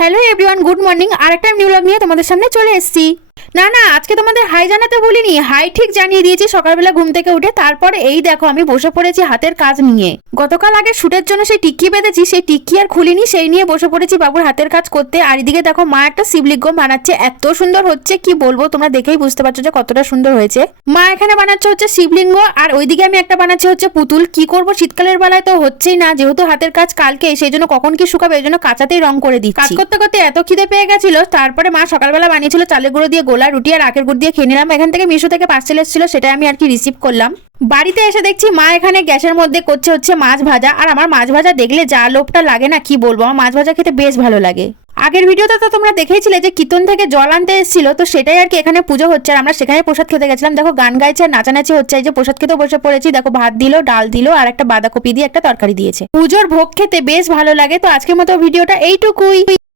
Hello everyone, good morning. আরেকটা new blog নিয়ে তোমাদের সামনে চলে এসেছি। না আজকে তোমাদের হাই জানাতে বলিনি, হাই ঠিক জানিয়ে দিয়েছি সকালবেলা ঘুম থেকে উঠে। তারপর এই দেখো আমি বসে পড়েছি হাতের কাজ নিয়ে। গতকাল আগে শুটের জন্য সেই টিক্কি বেঁধেছি, সেই টিক্কি আর খুলিনি, সেই নিয়ে বসে পড়েছি বাবুর হাতের কাজ করতে। আর এদিকে দেখো মা একটা শিবলিঙ্গ বানাচ্ছে, এত সুন্দর হচ্ছে কি বলবো, তোমরা দেখেই বুঝতে পারছো যে কতটা সুন্দর হয়েছে। মা এখানে বানাচ্ছে হচ্ছে শিবলিঙ্গ, আর ওইদিকে আমি একটা বানাচ্ছি হচ্ছে পুতুল। কি করবো, শীতকালের বেলায় তো হচ্ছেই না, যেহেতু হাতের কাজ কালকে, সেই জন্য কখন কি শুকাবে এই জন্য কাঁচাতেই রং করে দিচ্ছি। কাজ করতে করতে এত খিদে পেয়ে গেছিল, তারপরে মা সকালবেলা বানিয়েছিল চালের গুঁড়ো দিয়ে গোলা রুটি আর আখের গুড় দিয়ে খেয়ে নিলাম। এখান থেকে মিশো থেকে পার্সেল এসেছিল, সেটা আমি আর কি রিসিভ করলাম। বাড়িতে এসে দেখছি মা এখানে গ্যাসের মধ্যে করছে হচ্ছে মাছ ভাজা। আর আমার মাছ ভাজা দেখলে যা লোভটা লাগে না কি বলবো, আমার মাছ ভাজা খেতে বেশ ভালো লাগে। আগের ভিডিওতে তো তোমরা দেখেইছিলে যে কীর্তন থেকে জল আনতে এসেছিল, তো সেটাই আর কি এখানে পুজো হচ্ছে আর আমরা সেখানে প্রসাদ খেতে গেছিলাম। দেখো গান গাইছে আর নাচানাচি হচ্ছে, এই যে প্রসাদ খেতে বসে পড়েছি। দেখো ভাত দিল, ডাল দিল আর একটা বাঁধাকপি দিয়ে একটা তরকারি দিয়েছে। পুজোর ভোগ খেতে বেশ ভালো লাগে। তো আজকের মতো ভিডিওটা এইটুকুই।